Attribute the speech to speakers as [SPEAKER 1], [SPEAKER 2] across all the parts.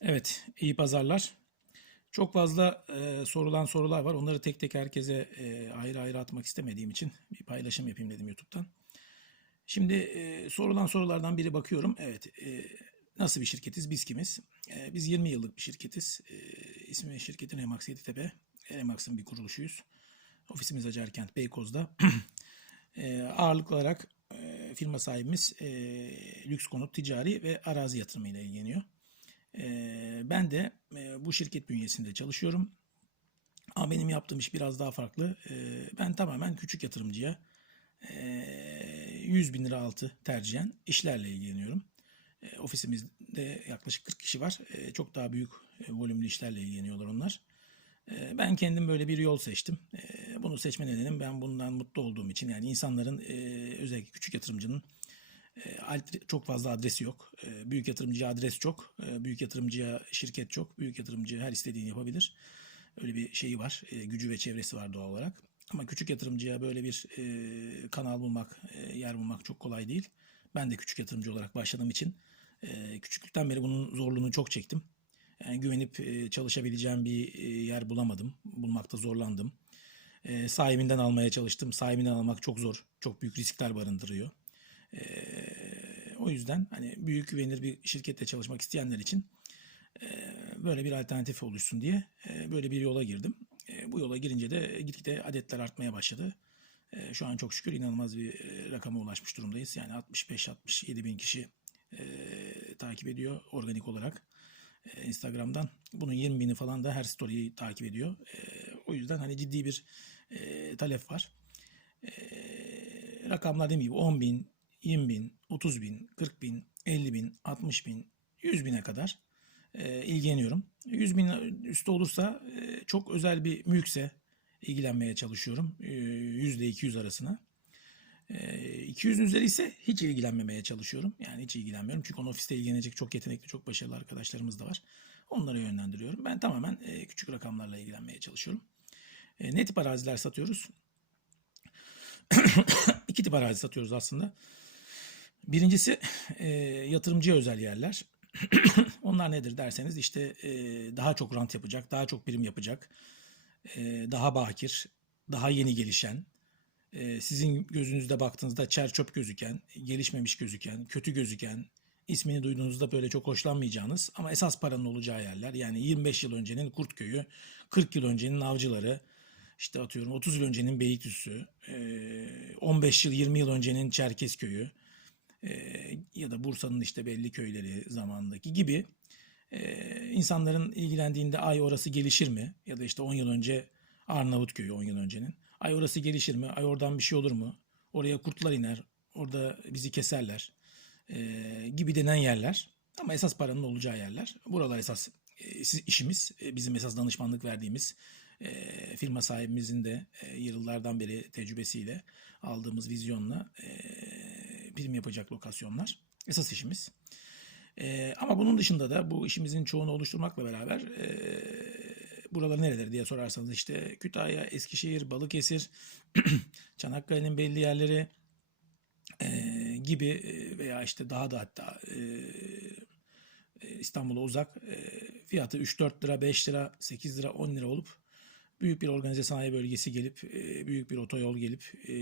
[SPEAKER 1] Evet, iyi pazarlar. Çok fazla e, sorulan sorular var. Onları tek tek herkese e, ayrı ayrı atmak istemediğim için bir paylaşım yapayım dedim YouTube'dan. Şimdi e, sorulan sorulardan biri bakıyorum. Evet, e, nasıl bir şirketiz? Biz kimiz? E, biz 20 yıllık bir şirketiz. E, ismi şirketin Remax Yeditepe. Remax'ın bir kuruluşuyuz. Ofisimiz Acarkent Beykoz'da. e, ağırlıklı olarak e, firma sahibimiz e, lüks konut, ticari ve arazi yatırımıyla ilgileniyor. Ben de bu şirket bünyesinde çalışıyorum. Ama benim yaptığım iş biraz daha farklı. Ben tamamen küçük yatırımcıya e, 100 bin lira altı tercihen işlerle ilgileniyorum. Ofisimizde yaklaşık 40 kişi var. Çok daha büyük volümlü işlerle ilgileniyorlar onlar. Ben kendim böyle bir yol seçtim. Bunu seçme nedenim ben bundan mutlu olduğum için. Yani insanların özellikle küçük yatırımcının çok fazla adresi yok. E, Büyük yatırımcıya adres çok. E, Büyük yatırımcıya şirket çok. Büyük yatırımcı her istediğini yapabilir. Öyle bir şeyi var. Gücü ve çevresi var doğal olarak. Ama küçük yatırımcıya böyle bir kanal bulmak, yer bulmak çok kolay değil. Ben de küçük yatırımcı olarak başladığım için küçüklükten beri bunun zorluğunu çok çektim. Yani güvenip çalışabileceğim bir yer bulamadım. Bulmakta zorlandım. Sahibinden almaya çalıştım. Sahibinden almak çok zor. Çok büyük riskler barındırıyor. O yüzden hani büyük güvenilir bir şirkette çalışmak isteyenler için böyle bir alternatif oluşsun diye böyle bir yola girdim. Bu yola girince de gitgide adetler artmaya başladı. Şu an çok şükür inanılmaz bir rakama ulaşmış durumdayız. Yani 65-67 bin kişi takip ediyor organik olarak Instagram'dan. Bunun 20 bini falan da her story'yi takip ediyor. O yüzden hani ciddi bir talep var. Rakamlar dediğim gibi 10 bin, 20 bin, 30 bin, 40 bin, 50 bin, 60 bin, 100 bine kadar e, ilgileniyorum. 100 bin üstü olursa e, çok özel bir mülkse ilgilenmeye çalışıyorum. E, %200 arasına. E, 200'ün üzeri ise hiç ilgilenmemeye çalışıyorum. Yani hiç ilgilenmiyorum. Çünkü onun ofiste ilgilenecek çok yetenekli, çok başarılı arkadaşlarımız da var. Onlara yönlendiriyorum. Ben tamamen e, küçük rakamlarla ilgilenmeye çalışıyorum. E, ne tip araziler satıyoruz? İki tip arazi satıyoruz aslında. Birincisi e, yatırımcıya özel yerler. Onlar nedir derseniz işte e, daha çok rant yapacak, daha çok prim yapacak, e, daha bakir, daha yeni gelişen, e, sizin gözünüzde baktığınızda çer çöp gözüken, gelişmemiş gözüken, kötü gözüken, ismini duyduğunuzda böyle çok hoşlanmayacağınız ama esas paranın olacağı yerler. Yani 25 yıl öncenin Kurtköy'ü, 40 yıl öncenin Avcıları, işte atıyorum 30 yıl öncenin Beylikdüzü, e, 15 yıl 20 yıl öncenin Çerkezköy'ü e, ya da Bursa'nın işte belli köyleri zamanındaki gibi e, insanların ilgilendiğinde ay orası gelişir mi? Ya da işte 10 yıl önce Arnavutköy'ü 10 yıl öncenin. Ay orası gelişir mi? Ay oradan bir şey olur mu? Oraya kurtlar iner. Orada bizi keserler. e, gibi denen yerler. Ama esas paranın olacağı yerler. Buralar esas e, işimiz. E, bizim esas danışmanlık verdiğimiz e, firma sahibimizin de e, yıllardan beri tecrübesiyle aldığımız vizyonla e, prim yapacak lokasyonlar. Esas işimiz. E, ama bunun dışında da bu işimizin çoğunu oluşturmakla beraber e, buralar nereleri diye sorarsanız işte Kütahya, Eskişehir, Balıkesir, Çanakkale'nin belli yerleri e, gibi veya işte daha da hatta e, İstanbul'a uzak e, fiyatı 3-4 lira, 5 lira, 8 lira, 10 lira olup büyük bir organize sanayi bölgesi gelip e, büyük bir otoyol gelip e,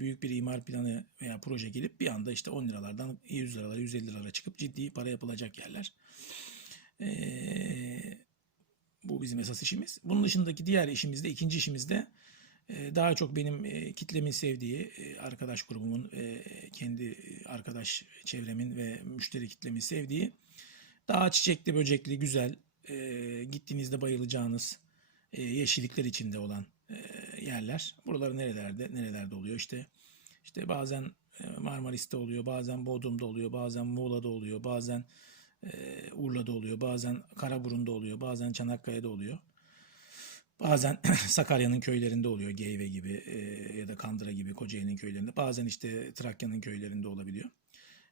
[SPEAKER 1] büyük bir imar planı veya proje gelip bir anda işte 10 liralardan 100 liralara 150 liralara çıkıp ciddi para yapılacak yerler. E, bu bizim esas işimiz. Bunun dışındaki diğer işimizde, ikinci işimizde daha çok benim kitlemin sevdiği, arkadaş grubumun, kendi arkadaş çevremin ve müşteri kitlemin sevdiği daha çiçekli, böcekli, güzel, gittiğinizde bayılacağınız e, yeşillikler içinde olan e, yerler. Buralar nerelerde, nerelerde oluyor? İşte işte bazen e, Marmaris'te oluyor, bazen Bodrum'da oluyor, bazen Muğla'da oluyor, bazen e, Urla'da oluyor, bazen Karaburun'da oluyor, bazen Çanakkale'de oluyor. Bazen Sakarya'nın köylerinde oluyor, Geyve gibi e, ya da Kandıra gibi Kocaeli'nin köylerinde. Bazen işte Trakya'nın köylerinde olabiliyor.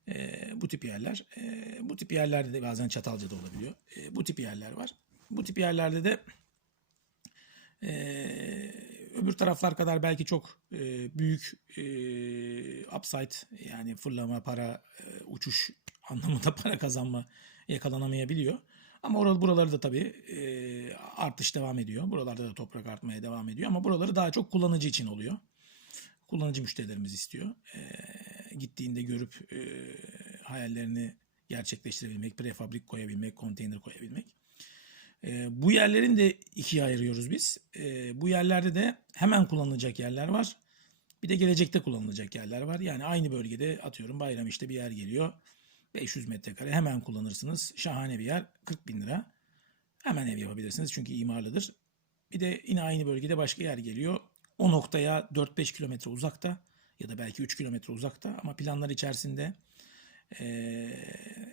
[SPEAKER 1] E, bu tip yerler. E, bu tip yerlerde de bazen Çatalca'da olabiliyor. E, bu tip yerler var. Bu tip yerlerde de öbür taraflar kadar belki çok e, büyük e, upside yani fırlama para e, uçuş anlamında para kazanma yakalanamayabiliyor. Ama oralı buraları da tabii e, artış devam ediyor. Buralarda da toprak artmaya devam ediyor. Ama buraları daha çok kullanıcı için oluyor. Kullanıcı müşterilerimiz istiyor. E, gittiğinde görüp e, hayallerini gerçekleştirebilmek, prefabrik koyabilmek, konteyner koyabilmek. E, bu yerlerin de ikiye ayırıyoruz biz. E, bu yerlerde de hemen kullanılacak yerler var. Bir de gelecekte kullanılacak yerler var. Yani aynı bölgede atıyorum bayram işte bir yer geliyor. 500 metrekare hemen kullanırsınız. Şahane bir yer. 40 bin lira. Hemen ev yapabilirsiniz çünkü imarlıdır. Bir de yine aynı bölgede başka yer geliyor. O noktaya 4-5 kilometre uzakta ya da belki 3 kilometre uzakta ama planlar içerisinde eee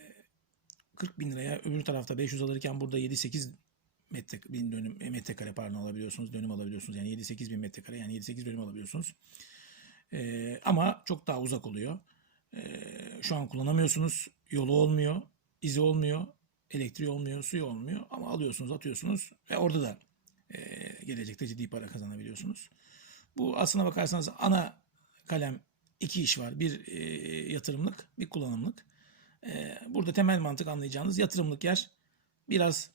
[SPEAKER 1] 40 bin liraya öbür tarafta 500 alırken burada 7-8 metre, bin dönüm, e, metrekare pardon alabiliyorsunuz. Dönüm alabiliyorsunuz. Yani 7-8 bin metrekare yani 7-8 dönüm alabiliyorsunuz. Ee, ama çok daha uzak oluyor. Ee, şu an kullanamıyorsunuz. Yolu olmuyor. izi olmuyor. Elektriği olmuyor. Suyu olmuyor. Ama alıyorsunuz atıyorsunuz. Ve orada da e, gelecekte ciddi para kazanabiliyorsunuz. Bu aslına bakarsanız ana kalem iki iş var. Bir e, yatırımlık, bir kullanımlık. E, burada temel mantık anlayacağınız yatırımlık yer biraz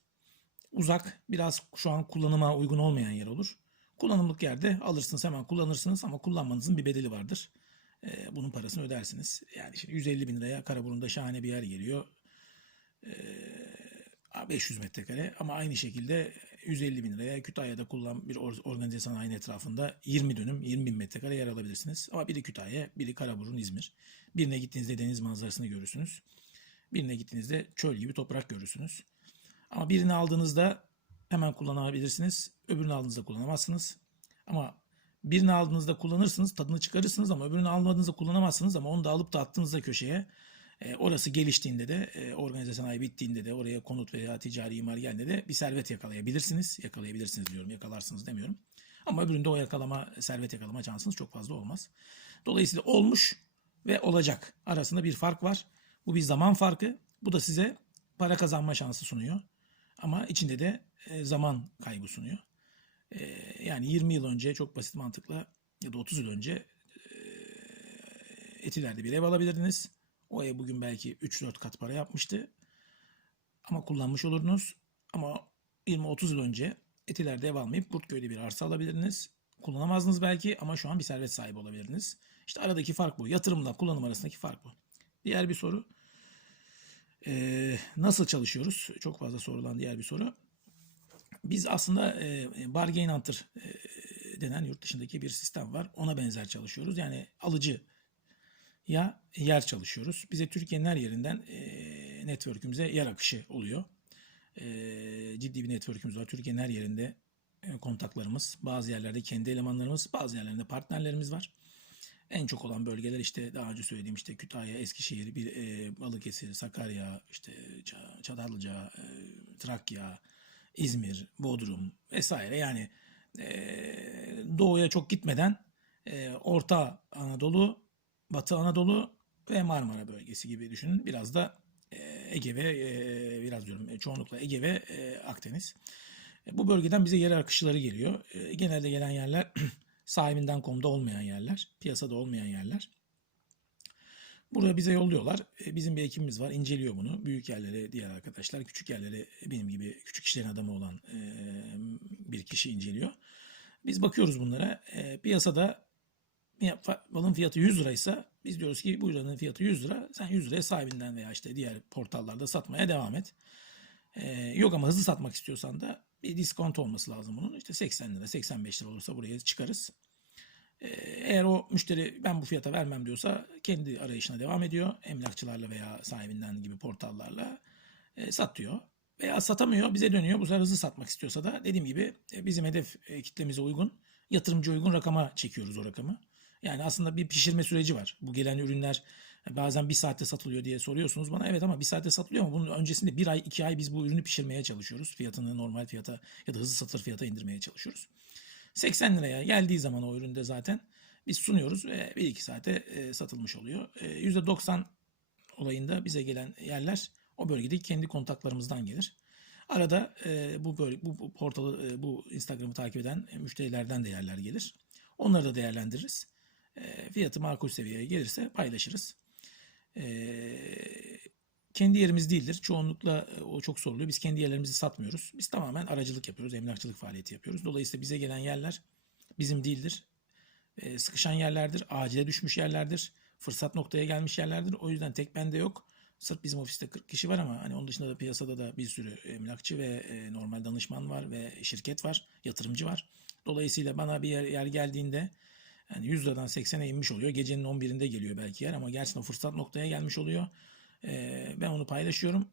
[SPEAKER 1] uzak, biraz şu an kullanıma uygun olmayan yer olur. Kullanımlık yerde alırsınız hemen kullanırsınız ama kullanmanızın bir bedeli vardır. E, bunun parasını ödersiniz. Yani şimdi 150 bin liraya Karaburun'da şahane bir yer geliyor. E, 500 metrekare ama aynı şekilde 150 bin liraya Kütahya'da kullan bir or- organize sanayi etrafında 20 dönüm 20 bin metrekare yer alabilirsiniz. Ama biri Kütahya, biri Karaburun, İzmir. Birine gittiğinizde deniz manzarasını görürsünüz. Birine gittiğinizde çöl gibi toprak görürsünüz. Ama birini aldığınızda hemen kullanabilirsiniz. Öbürünü aldığınızda kullanamazsınız. Ama birini aldığınızda kullanırsınız, tadını çıkarırsınız ama öbürünü almadığınızda kullanamazsınız ama onu da alıp da attığınızda köşeye e, orası geliştiğinde de e, organize sanayi bittiğinde de oraya konut veya ticari imar geldiğinde de bir servet yakalayabilirsiniz. Yakalayabilirsiniz diyorum. Yakalarsınız demiyorum. Ama öbüründe o yakalama, servet yakalama şansınız çok fazla olmaz. Dolayısıyla olmuş ve olacak arasında bir fark var. Bu bir zaman farkı. Bu da size para kazanma şansı sunuyor. Ama içinde de e, zaman kaybı sunuyor. E, yani 20 yıl önce çok basit mantıkla ya da 30 yıl önce e, Etiler'de bir ev alabilirdiniz. O ev bugün belki 3-4 kat para yapmıştı. Ama kullanmış olurdunuz. Ama 20-30 yıl önce Etiler'de ev almayıp Kurtköy'de bir arsa alabilirdiniz. Kullanamazdınız belki ama şu an bir servet sahibi olabilirdiniz. İşte aradaki fark bu. Yatırımla kullanım arasındaki fark bu. Diğer bir soru. Ee, nasıl çalışıyoruz? Çok fazla sorulan diğer bir soru. Biz aslında e, bargain hunter e, denen yurt dışındaki bir sistem var. Ona benzer çalışıyoruz. Yani alıcı ya yer çalışıyoruz. Bize Türkiye'nin her yerinden e, network'ümüze yer akışı oluyor. E, ciddi bir network'ümüz var. Türkiye'nin her yerinde e, kontaklarımız, bazı yerlerde kendi elemanlarımız, bazı yerlerinde partnerlerimiz var. En çok olan bölgeler işte daha önce söylediğim işte Kütahya, Eskişehir, bir, e, Balıkesir, Sakarya, işte Çatalca, e, Trakya, İzmir, Bodrum vesaire. Yani e, doğuya çok gitmeden e, Orta Anadolu, Batı Anadolu ve Marmara bölgesi gibi düşünün. Biraz da e, Ege ve e, biraz diyorum e, çoğunlukla Ege ve e, Akdeniz. E, bu bölgeden bize yer akışları geliyor. E, genelde gelen yerler sahibinden komda olmayan yerler, piyasada olmayan yerler. Buraya bize yolluyorlar. E, Bizim bir ekibimiz var. inceliyor bunu. Büyük yerleri diğer arkadaşlar, küçük yerleri benim gibi küçük işlerin adamı olan e, bir kişi inceliyor. Biz bakıyoruz bunlara. E, Piyasada malın fiyatı 100 liraysa biz diyoruz ki bu ürünün fiyatı 100 lira. Sen 100 liraya sahibinden veya işte diğer portallarda satmaya devam et. Ee, yok ama hızlı satmak istiyorsan da bir diskont olması lazım bunun. İşte 80 lira, 85 lira olursa buraya çıkarız. Ee, eğer o müşteri ben bu fiyata vermem diyorsa kendi arayışına devam ediyor. Emlakçılarla veya sahibinden gibi portallarla e, sat diyor. Veya satamıyor bize dönüyor. Bu sefer hızlı satmak istiyorsa da dediğim gibi e, bizim hedef e, kitlemize uygun, yatırımcı uygun rakama çekiyoruz o rakamı. Yani aslında bir pişirme süreci var. Bu gelen ürünler bazen bir saatte satılıyor diye soruyorsunuz bana. Evet ama bir saatte satılıyor ama bunun öncesinde bir ay iki ay biz bu ürünü pişirmeye çalışıyoruz. Fiyatını normal fiyata ya da hızlı satır fiyata indirmeye çalışıyoruz. 80 liraya geldiği zaman o üründe zaten biz sunuyoruz ve 1-2 saate e, satılmış oluyor. E, %90 olayında bize gelen yerler o bölgedeki kendi kontaklarımızdan gelir. Arada e, bu bölge, bu, portalı, e, bu Instagram'ı takip eden e, müşterilerden de yerler gelir. Onları da değerlendiririz. E, fiyatı makul seviyeye gelirse paylaşırız. E, kendi yerimiz değildir. Çoğunlukla e, o çok soruluyor. Biz kendi yerlerimizi satmıyoruz. Biz tamamen aracılık yapıyoruz, emlakçılık faaliyeti yapıyoruz. Dolayısıyla bize gelen yerler bizim değildir. E, sıkışan yerlerdir, acile düşmüş yerlerdir, fırsat noktaya gelmiş yerlerdir. O yüzden tek bende yok. Sırf bizim ofiste 40 kişi var ama hani onun dışında da piyasada da bir sürü emlakçı ve e, normal danışman var ve şirket var, yatırımcı var. Dolayısıyla bana bir yer, yer geldiğinde yani 100 liradan 80'e inmiş oluyor. Gecenin 11'inde geliyor belki yer ama gerçekten fırsat noktaya gelmiş oluyor. Ee, ben onu paylaşıyorum.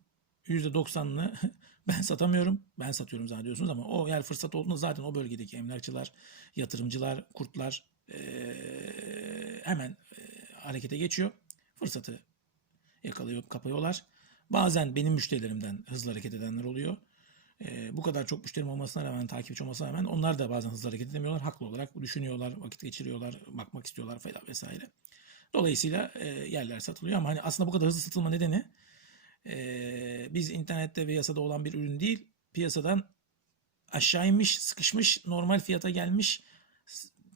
[SPEAKER 1] %90'ını ben satamıyorum. Ben satıyorum zannediyorsunuz ama o yer fırsat olduğunda zaten o bölgedeki emlakçılar, yatırımcılar, kurtlar ee, hemen ee, harekete geçiyor. Fırsatı yakalıyor, kapıyorlar. Bazen benim müşterilerimden hızlı hareket edenler oluyor. Ee, bu kadar çok müşterim olmasına rağmen, takipçi olmasına rağmen onlar da bazen hızlı hareket edemiyorlar. Haklı olarak düşünüyorlar, vakit geçiriyorlar, bakmak istiyorlar falan vesaire. Dolayısıyla e, yerler satılıyor ama hani aslında bu kadar hızlı satılma nedeni e, biz internette ve yasada olan bir ürün değil, piyasadan aşağı inmiş, sıkışmış, normal fiyata gelmiş,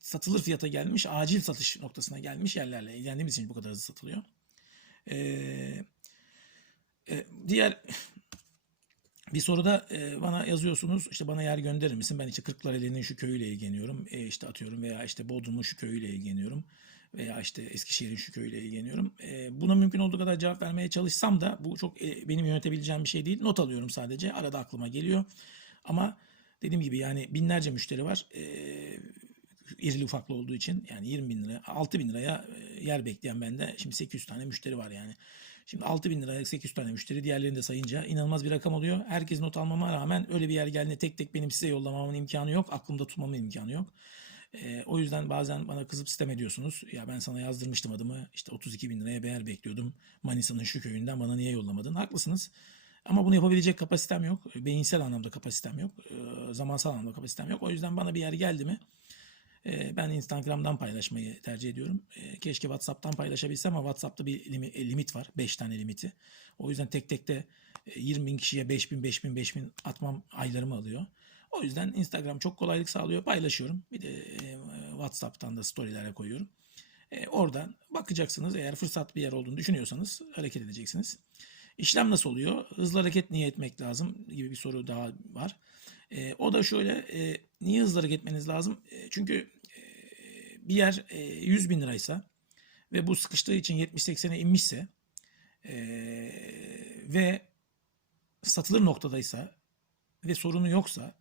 [SPEAKER 1] satılır fiyata gelmiş, acil satış noktasına gelmiş yerlerle ilgilendiğimiz için bu kadar hızlı satılıyor. Ee, e, diğer bir soruda e, bana yazıyorsunuz işte bana yer gönderir misin? Ben işte Kırklareli'nin şu köyüyle ilgileniyorum. E, işte atıyorum veya işte Bodrum'un şu köyüyle ilgileniyorum. Veya işte Eskişehir'in şu köyüyle ilgileniyorum. E, buna mümkün olduğu kadar cevap vermeye çalışsam da bu çok e, benim yönetebileceğim bir şey değil. Not alıyorum sadece. Arada aklıma geliyor. Ama dediğim gibi yani binlerce müşteri var. E, irili ufaklı olduğu için yani 20 bin lira 6 bin liraya e, yer bekleyen bende şimdi 800 tane müşteri var yani. Şimdi 6 bin liraya 800 tane müşteri diğerlerini de sayınca inanılmaz bir rakam oluyor. Herkes not almama rağmen öyle bir yer geldiğinde tek tek benim size yollamamın imkanı yok. Aklımda tutmamın imkanı yok. E, o yüzden bazen bana kızıp sistem ediyorsunuz. Ya ben sana yazdırmıştım adımı işte 32 bin liraya bir yer bekliyordum. Manisa'nın şu köyünden bana niye yollamadın? Haklısınız. Ama bunu yapabilecek kapasitem yok. Beyinsel anlamda kapasitem yok. E, zamansal anlamda kapasitem yok. O yüzden bana bir yer geldi mi Ben Instagram'dan paylaşmayı tercih ediyorum. E, Keşke WhatsApp'tan paylaşabilsem ama WhatsApp'ta bir e, limit var. 5 tane limiti. O yüzden tek tek de e, 20 bin kişiye 5 bin, 5 bin, 5 bin atmam aylarımı alıyor. O yüzden Instagram çok kolaylık sağlıyor. Paylaşıyorum. Bir de e, WhatsApp'tan da storylere koyuyorum. E, oradan bakacaksınız. Eğer fırsat bir yer olduğunu düşünüyorsanız hareket edeceksiniz. İşlem nasıl oluyor? Hızlı hareket niye etmek lazım gibi bir soru daha var. E, o da şöyle, e, niye hızlı hareket etmeniz lazım? E, çünkü e, bir yer e, 100 bin liraysa ve bu sıkıştığı için 70-80'e inmişse e, ve satılır noktadaysa ve sorunu yoksa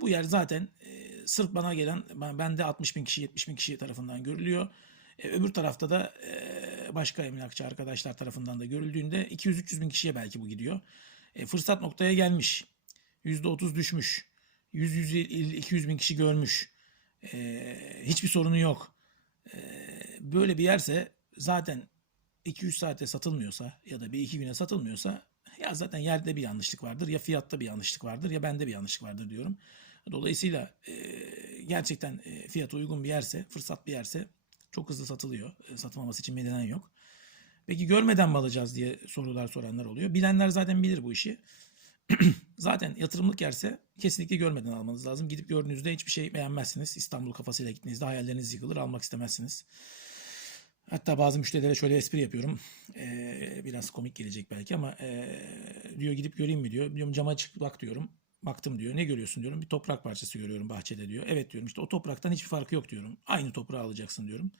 [SPEAKER 1] bu yer zaten e, sırf bana gelen ben- bende 60 bin kişi 70 bin kişi tarafından görülüyor. E, öbür tarafta da e, başka emlakçı arkadaşlar tarafından da görüldüğünde 200-300 bin kişiye belki bu gidiyor. E, fırsat noktaya gelmiş. %30 düşmüş. 100-200 bin kişi görmüş. E, hiçbir sorunu yok. E, böyle bir yerse zaten 2-3 saate satılmıyorsa ya da bir iki güne satılmıyorsa ya zaten yerde bir yanlışlık vardır ya fiyatta bir yanlışlık vardır ya bende bir yanlışlık vardır diyorum. Dolayısıyla e, gerçekten e, fiyata uygun bir yerse, fırsat bir yerse çok hızlı satılıyor. E, satılmaması için neden yok. Peki görmeden mi alacağız diye sorular soranlar oluyor. Bilenler zaten bilir bu işi. zaten yatırımlık yerse kesinlikle görmeden almanız lazım. Gidip gördüğünüzde hiçbir şey beğenmezsiniz. İstanbul kafasıyla gittiğinizde hayalleriniz yıkılır, almak istemezsiniz. Hatta bazı müşterilere şöyle espri yapıyorum. Ee, biraz komik gelecek belki ama ee, diyor gidip göreyim mi diyor. Diyorum cama çık bak diyorum. Baktım diyor. Ne görüyorsun diyorum. Bir toprak parçası görüyorum bahçede diyor. Evet diyorum işte o topraktan hiçbir farkı yok diyorum. Aynı toprağı alacaksın diyorum.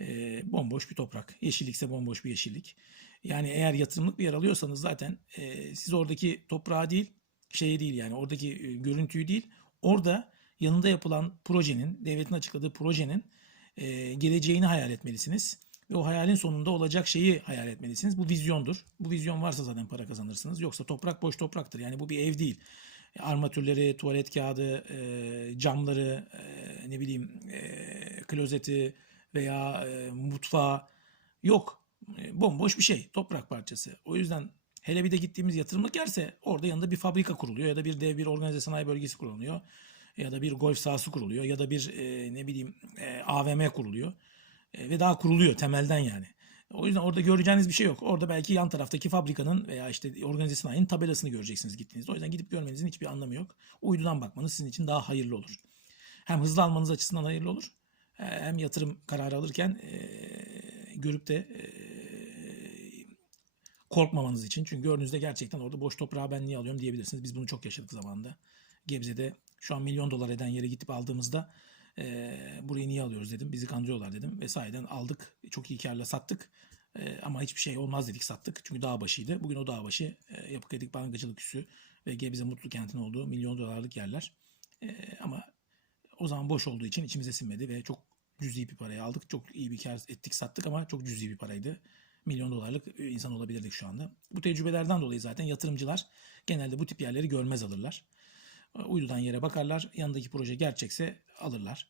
[SPEAKER 1] Ee, bomboş bir toprak. Yeşillikse bomboş bir yeşillik. Yani eğer yatırımlık bir yer alıyorsanız zaten ee, siz oradaki toprağı değil şeyi değil yani oradaki e, görüntüyü değil orada yanında yapılan projenin devletin açıkladığı projenin e, geleceğini hayal etmelisiniz. Ve o hayalin sonunda olacak şeyi hayal etmelisiniz. Bu vizyondur. Bu vizyon varsa zaten para kazanırsınız. Yoksa toprak boş topraktır. Yani bu bir ev değil. Armatürleri, tuvalet kağıdı, e, camları, e, ne bileyim e, klozeti veya e, mutfağı yok. E, bomboş bir şey. Toprak parçası. O yüzden hele bir de gittiğimiz yatırımlık yerse orada yanında bir fabrika kuruluyor ya da bir dev bir organize sanayi bölgesi kuruluyor ya da bir golf sahası kuruluyor ya da bir e, ne bileyim e, AVM kuruluyor E, ve daha kuruluyor temelden yani. O yüzden orada göreceğiniz bir şey yok. Orada belki yan taraftaki fabrikanın veya işte organize sanayinin tabelasını göreceksiniz gittiğinizde. O yüzden gidip görmenizin hiçbir anlamı yok. Uydudan bakmanız sizin için daha hayırlı olur. Hem hızlı almanız açısından hayırlı olur. e, Hem yatırım kararı alırken e, görüp de e, korkmamanız için. Çünkü gördüğünüzde gerçekten orada boş toprağı ben niye alıyorum diyebilirsiniz. Biz bunu çok yaşadık zamanında. Gebze'de şu an milyon dolar eden yere gidip aldığımızda e, burayı niye alıyoruz dedim. Bizi kandırıyorlar dedim. Ve sahiden aldık. Çok iyi karla sattık. E, ama hiçbir şey olmaz dedik sattık. Çünkü dağ başıydı. Bugün o dağ başı e, yapı kredi bankacılık üssü ve Gebze Mutlu Kent'in olduğu milyon dolarlık yerler. E, ama o zaman boş olduğu için içimize sinmedi ve çok cüzi bir paraya aldık. Çok iyi bir kar ettik sattık ama çok cüzi bir paraydı. Milyon dolarlık insan olabilirdik şu anda. Bu tecrübelerden dolayı zaten yatırımcılar genelde bu tip yerleri görmez alırlar. Uydudan yere bakarlar. Yanındaki proje gerçekse alırlar.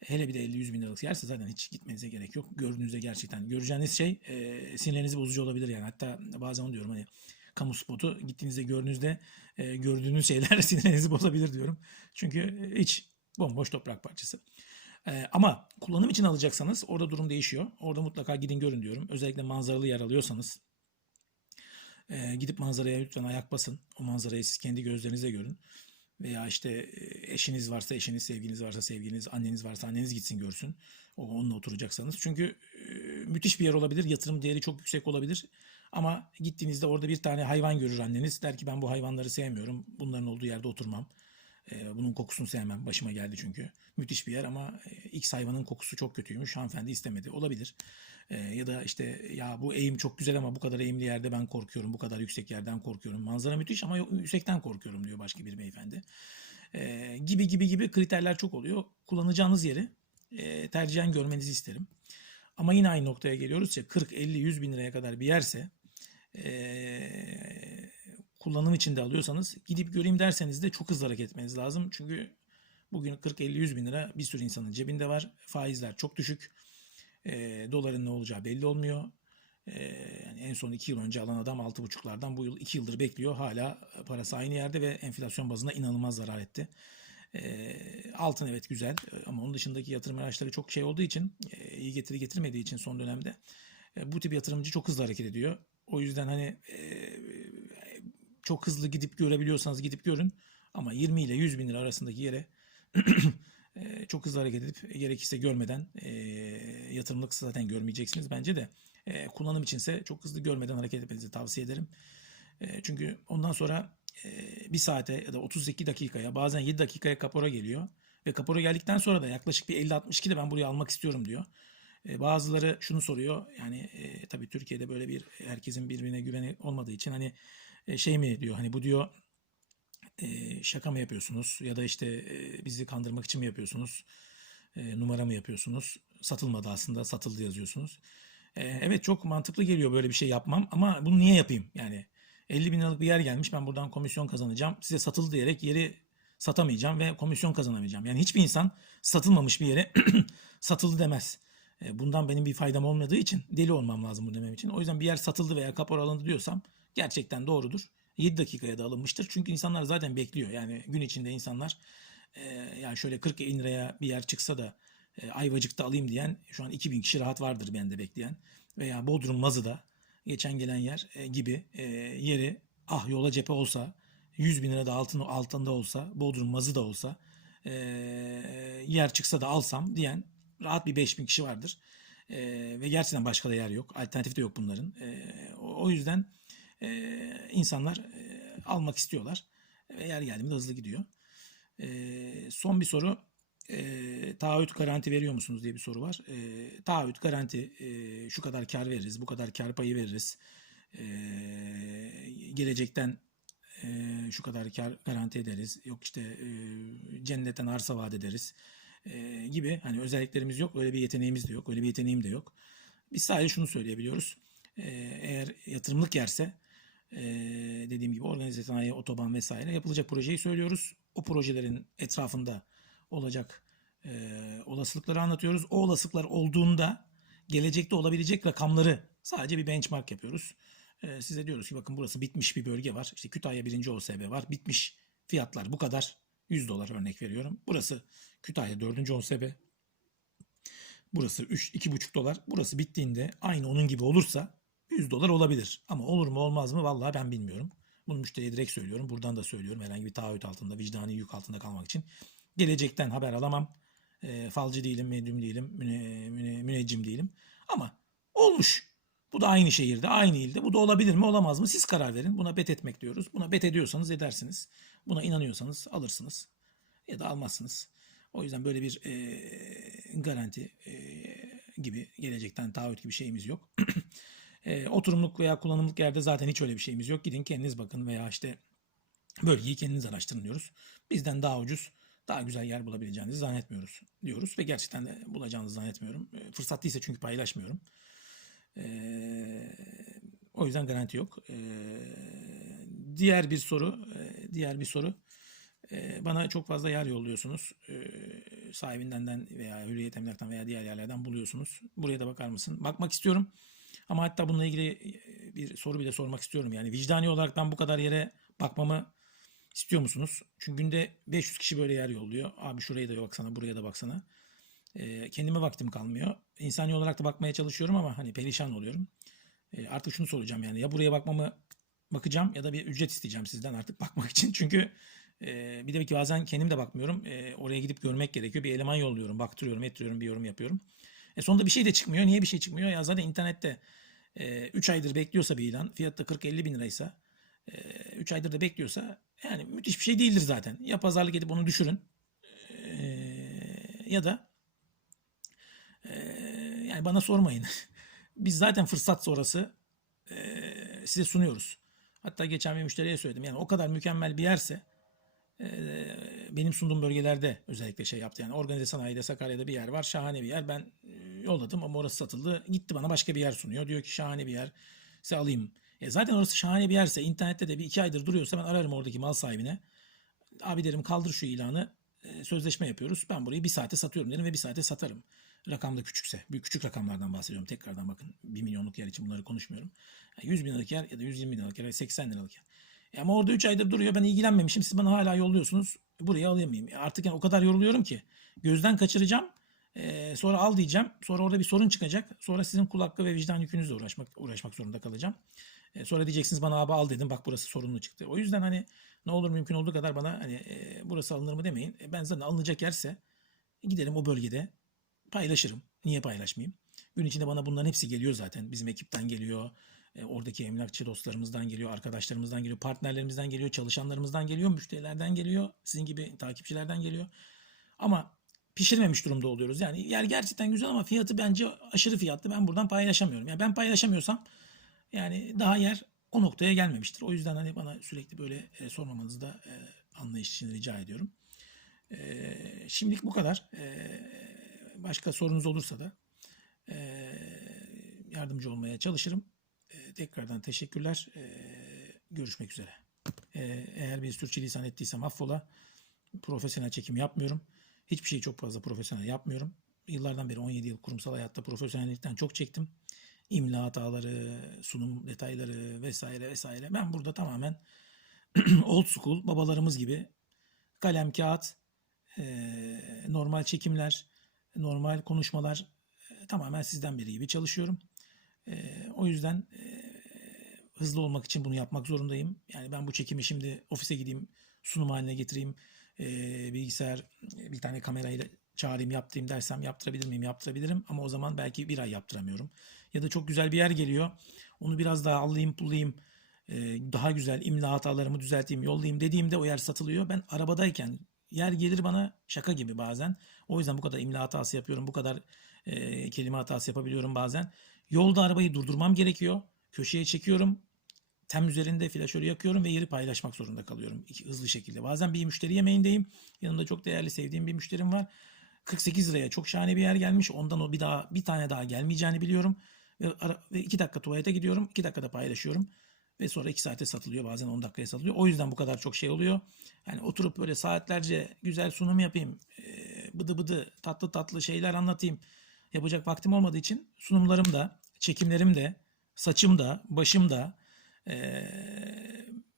[SPEAKER 1] Hele bir de 50-100 bin liralık yerse zaten hiç gitmenize gerek yok. Gördüğünüzde gerçekten göreceğiniz şey e, sinirlerinizi bozucu olabilir yani. Hatta bazen onu diyorum hani kamu spotu gittiğinizde gördüğünüzde e, gördüğünüz şeyler sinirlerinizi bozabilir diyorum. Çünkü hiç bomboş toprak parçası. E, ama kullanım için alacaksanız orada durum değişiyor. Orada mutlaka gidin görün diyorum. Özellikle manzaralı yer alıyorsanız e, gidip manzaraya lütfen ayak basın. O manzarayı siz kendi gözlerinizle görün. Veya işte e, eşiniz varsa eşiniz, sevginiz varsa sevginiz, anneniz varsa anneniz gitsin görsün. O onunla oturacaksanız. Çünkü e, müthiş bir yer olabilir. Yatırım değeri çok yüksek olabilir. Ama gittiğinizde orada bir tane hayvan görür anneniz. Der ki ben bu hayvanları sevmiyorum. Bunların olduğu yerde oturmam. E, bunun kokusunu sevmem. Başıma geldi çünkü. Müthiş bir yer ama e, X hayvanın kokusu çok kötüymüş. Hanımefendi istemedi. Olabilir. E, ya da işte ya bu eğim çok güzel ama bu kadar eğimli yerde ben korkuyorum. Bu kadar yüksek yerden korkuyorum. Manzara müthiş ama yüksekten korkuyorum diyor başka bir beyefendi. E, gibi gibi gibi kriterler çok oluyor. Kullanacağınız yeri e, tercihen görmenizi isterim. Ama yine aynı noktaya geliyoruz ya 40, 50, 100 bin liraya kadar bir yerse e, kullanım için de alıyorsanız gidip göreyim derseniz de çok hızlı hareket etmeniz lazım. Çünkü bugün 40, 50, 100 bin lira bir sürü insanın cebinde var. Faizler çok düşük. E, doların ne olacağı belli olmuyor. E, yani en son 2 yıl önce alan adam 6,5'lardan bu yıl 2 yıldır bekliyor. Hala parası aynı yerde ve enflasyon bazında inanılmaz zarar etti. E, altın evet güzel ama onun dışındaki yatırım araçları çok şey olduğu için e, iyi getiri getirmediği için son dönemde e, bu tip yatırımcı çok hızlı hareket ediyor. O yüzden hani e, çok hızlı gidip görebiliyorsanız gidip görün. Ama 20 ile 100 bin lira arasındaki yere e, çok hızlı hareket edip gerekirse görmeden e, yatırımlık zaten görmeyeceksiniz bence de. E, kullanım içinse çok hızlı görmeden hareket etmenizi tavsiye ederim. E, çünkü ondan sonra e, bir saate ya da 32 dakikaya bazen 7 dakikaya kapora geliyor. Ve kapora geldikten sonra da yaklaşık bir 50-62 de ben burayı almak istiyorum diyor. E, bazıları şunu soruyor yani e, tabii Türkiye'de böyle bir herkesin birbirine güveni olmadığı için hani e, şey mi diyor hani bu diyor e, şaka mı yapıyorsunuz ya da işte e, bizi kandırmak için mi yapıyorsunuz e, numara mı yapıyorsunuz satılmadı aslında satıldı yazıyorsunuz. E, evet çok mantıklı geliyor böyle bir şey yapmam ama bunu niye yapayım yani 50 bin liralık bir yer gelmiş ben buradan komisyon kazanacağım size satıldı diyerek yeri satamayacağım ve komisyon kazanamayacağım. Yani hiçbir insan satılmamış bir yere satıldı demez. E, bundan benim bir faydam olmadığı için deli olmam lazım bu demem için. O yüzden bir yer satıldı veya kapora alındı diyorsam gerçekten doğrudur. 7 dakikaya da alınmıştır. Çünkü insanlar zaten bekliyor. Yani gün içinde insanlar e, yani şöyle 40 bin liraya bir yer çıksa da e, Ayvacık'ta alayım diyen şu an 2000 kişi rahat vardır bende bekleyen. Veya Bodrum Mazı'da geçen gelen yer e, gibi yeri ah yola cephe olsa 100 bin lira da altın, altında olsa Bodrum Mazı'da olsa e, yer çıksa da alsam diyen rahat bir 5000 kişi vardır. Ve gerçekten başka da yer yok. Alternatif de yok bunların. O, o yüzden e, insanlar e, almak istiyorlar. Ve yer geldiğinde hızlı gidiyor. E, son bir soru. E, taahhüt garanti veriyor musunuz diye bir soru var. E, taahhüt garanti e, şu kadar kar veririz, bu kadar kar payı veririz. E, gelecekten e, şu kadar kar garanti ederiz. Yok işte e, cennetten arsa vaat ederiz e, gibi hani özelliklerimiz yok. Öyle bir yeteneğimiz de yok. Öyle bir yeteneğim de yok. Biz sadece şunu söyleyebiliyoruz. E, eğer yatırımlık yerse e, dediğim gibi organize sanayi, otoban vesaire yapılacak projeyi söylüyoruz. O projelerin etrafında olacak e, olasılıkları anlatıyoruz. O olasılıklar olduğunda gelecekte olabilecek rakamları sadece bir benchmark yapıyoruz. E, size diyoruz ki bakın burası bitmiş bir bölge var. İşte Kütahya birinci OSB var. Bitmiş fiyatlar bu kadar. 100 dolar örnek veriyorum. Burası Kütahya 4. OSB. Burası 3 2,5 dolar. Burası bittiğinde aynı onun gibi olursa 100 dolar olabilir. Ama olur mu olmaz mı vallahi ben bilmiyorum. Bunu müşteriye direkt söylüyorum. Buradan da söylüyorum. Herhangi bir taahhüt altında, vicdani yük altında kalmak için. Gelecekten haber alamam. E, falcı değilim, medyum değilim, müne, müne, müneccim değilim. Ama olmuş. Bu da aynı şehirde, aynı ilde. Bu da olabilir mi, olamaz mı? Siz karar verin. Buna bet etmek diyoruz. Buna bet ediyorsanız edersiniz. Buna inanıyorsanız alırsınız. Ya da almazsınız. O yüzden böyle bir e, garanti e, gibi gelecekten taahhüt gibi şeyimiz yok. e, oturumluk veya kullanımlık yerde zaten hiç öyle bir şeyimiz yok. Gidin kendiniz bakın veya işte bölgeyi kendiniz araştırın diyoruz. Bizden daha ucuz, daha güzel yer bulabileceğinizi zannetmiyoruz diyoruz ve gerçekten de bulacağınızı zannetmiyorum. E, fırsat değilse çünkü paylaşmıyorum. E, o yüzden garanti yok. E, diğer bir soru, e, diğer bir soru. Bana çok fazla yer yolluyorsunuz. E, sahibinden veya Hürriyet Emlak'tan veya diğer yerlerden buluyorsunuz. Buraya da bakar mısın? Bakmak istiyorum. Ama hatta bununla ilgili e, bir soru bile sormak istiyorum. Yani vicdani olarak ben bu kadar yere bakmamı istiyor musunuz? Çünkü günde 500 kişi böyle yer yolluyor. Abi şuraya da baksana, buraya da baksana. E, kendime vaktim kalmıyor. İnsani olarak da bakmaya çalışıyorum ama hani perişan oluyorum. E, artık şunu soracağım yani ya buraya bakmamı bakacağım ya da bir ücret isteyeceğim sizden artık bakmak için. Çünkü e, bir de ki bazen kendim de bakmıyorum. E, oraya gidip görmek gerekiyor. Bir eleman yolluyorum, baktırıyorum, ettiriyorum, bir yorum yapıyorum. E sonunda bir şey de çıkmıyor. Niye bir şey çıkmıyor? Ya zaten internette 3 aydır bekliyorsa bir ilan, fiyatı da 40-50 bin liraysa, 3 aydır da bekliyorsa yani müthiş bir şey değildir zaten. Ya pazarlık edip onu düşürün e, ya da e, yani bana sormayın. Biz zaten fırsat sonrası e, size sunuyoruz. Hatta geçen bir müşteriye söyledim. Yani o kadar mükemmel bir yerse e, benim sunduğum bölgelerde özellikle şey yaptı. Yani organize sanayide Sakarya'da bir yer var. Şahane bir yer. Ben e, yolladım ama orası satıldı. Gitti bana başka bir yer sunuyor. Diyor ki şahane bir yer. Size alayım. E zaten orası şahane bir yerse internette de bir iki aydır duruyorsa ben ararım oradaki mal sahibine. Abi derim kaldır şu ilanı. E, sözleşme yapıyoruz. Ben burayı bir saate satıyorum derim ve bir saate satarım. Rakam da küçükse. Büyük küçük rakamlardan bahsediyorum. Tekrardan bakın. 1 milyonluk yer için bunları konuşmuyorum. Yani 100 bin liralık yer ya da 120 bin liralık yer 80 liralık yer. E ama orada 3 aydır duruyor. Ben ilgilenmemişim. Siz bana hala yolluyorsunuz. Buraya alamayayım. E artık yani o kadar yoruluyorum ki. Gözden kaçıracağım. Ee, sonra al diyeceğim. Sonra orada bir sorun çıkacak. Sonra sizin kul ve vicdan yükünüzle uğraşmak uğraşmak zorunda kalacağım. Ee, sonra diyeceksiniz bana abi al dedim. Bak burası sorunlu çıktı. O yüzden hani ne olur mümkün olduğu kadar bana hani e, burası alınır mı demeyin. E, ben zaten alınacak yerse giderim o bölgede paylaşırım. Niye paylaşmayayım? Gün içinde bana bunların hepsi geliyor zaten. Bizim ekipten geliyor. E, oradaki emlakçı dostlarımızdan geliyor, arkadaşlarımızdan geliyor, partnerlerimizden geliyor, çalışanlarımızdan geliyor, müşterilerden geliyor, sizin gibi takipçilerden geliyor. Ama pişirmemiş durumda oluyoruz. Yani yer gerçekten güzel ama fiyatı bence aşırı fiyatlı. Ben buradan paylaşamıyorum. Yani ben paylaşamıyorsam yani daha yer o noktaya gelmemiştir. O yüzden hani bana sürekli böyle e, sormamanızı da e, anlayış için rica ediyorum. E, şimdilik bu kadar. E, başka sorunuz olursa da e, yardımcı olmaya çalışırım. E, tekrardan teşekkürler. E, görüşmek üzere. E, eğer bir sürçülisan ettiysem affola. Profesyonel çekim yapmıyorum. Hiçbir şeyi çok fazla profesyonel yapmıyorum. Yıllardan beri 17 yıl kurumsal hayatta profesyonellikten çok çektim. İmla hataları, sunum detayları vesaire vesaire. Ben burada tamamen old school babalarımız gibi kalem, kağıt, e, normal çekimler, normal konuşmalar e, tamamen sizden biri gibi çalışıyorum. E, o yüzden e, hızlı olmak için bunu yapmak zorundayım. Yani ben bu çekimi şimdi ofise gideyim, sunum haline getireyim, e, bilgisayar bir tane kamerayla çağırayım yaptırayım dersem yaptırabilir miyim? Yaptırabilirim ama o zaman belki bir ay yaptıramıyorum. Ya da çok güzel bir yer geliyor. Onu biraz daha alayım pullayayım. daha güzel imla hatalarımı düzelteyim yollayayım dediğimde o yer satılıyor. Ben arabadayken yer gelir bana şaka gibi bazen. O yüzden bu kadar imla hatası yapıyorum. Bu kadar e, kelime hatası yapabiliyorum bazen. Yolda arabayı durdurmam gerekiyor. Köşeye çekiyorum. Tem üzerinde flaşörü yakıyorum ve yeri paylaşmak zorunda kalıyorum iki, hızlı şekilde. Bazen bir müşteri yemeğindeyim. Yanımda çok değerli sevdiğim bir müşterim var. 48 liraya çok şahane bir yer gelmiş. Ondan o bir daha bir tane daha gelmeyeceğini biliyorum. Ve, ara, ve iki dakika tuvalete gidiyorum. iki dakikada paylaşıyorum. Ve sonra iki saate satılıyor. Bazen 10 dakikaya satılıyor. O yüzden bu kadar çok şey oluyor. Yani oturup böyle saatlerce güzel sunum yapayım. Bıdı bıdı tatlı tatlı şeyler anlatayım. Yapacak vaktim olmadığı için sunumlarım da, çekimlerim de, saçım da, başım da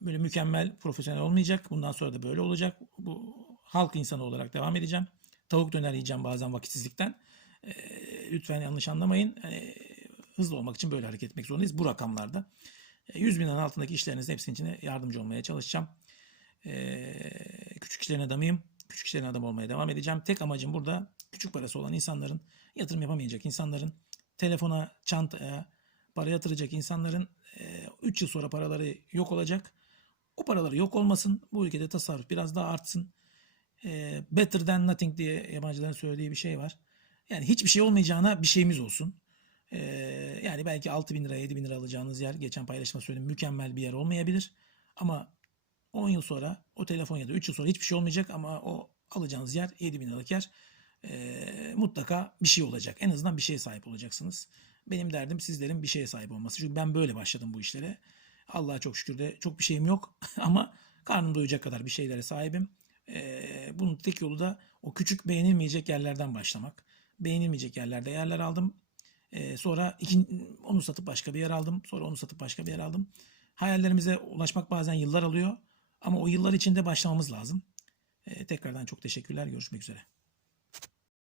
[SPEAKER 1] böyle mükemmel profesyonel olmayacak. Bundan sonra da böyle olacak. Bu halk insanı olarak devam edeceğim. Tavuk döner yiyeceğim bazen vakitsizlikten. lütfen yanlış anlamayın. Hani, hızlı olmak için böyle hareket etmek zorundayız bu rakamlarda. 100 bin liranın altındaki işlerinizin hepsinin içine yardımcı olmaya çalışacağım. küçük işlerin adamıyım. Küçük işlerin adamı olmaya devam edeceğim. Tek amacım burada küçük parası olan insanların, yatırım yapamayacak insanların telefona, çantaya, para yatıracak insanların 3 yıl sonra paraları yok olacak. O paraları yok olmasın. Bu ülkede tasarruf biraz daha artsın. Better than nothing diye yabancıların söylediği bir şey var. Yani hiçbir şey olmayacağına bir şeyimiz olsun. Yani belki 6 bin lira 7 bin lira alacağınız yer geçen paylaşma söyledim mükemmel bir yer olmayabilir. Ama 10 yıl sonra o telefon ya da 3 yıl sonra hiçbir şey olmayacak ama o alacağınız yer 7 bin liralık yer e, mutlaka bir şey olacak. En azından bir şeye sahip olacaksınız. Benim derdim sizlerin bir şeye sahip olması. Çünkü ben böyle başladım bu işlere. Allah'a çok şükür de çok bir şeyim yok ama karnım doyacak kadar bir şeylere sahibim. E, bunun tek yolu da o küçük beğenilmeyecek yerlerden başlamak. Beğenilmeyecek yerlerde yerler aldım. E, sonra ikin, onu satıp başka bir yer aldım. Sonra onu satıp başka bir yer aldım. Hayallerimize ulaşmak bazen yıllar alıyor. Ama o yıllar içinde başlamamız lazım. E, tekrardan çok teşekkürler. Görüşmek üzere.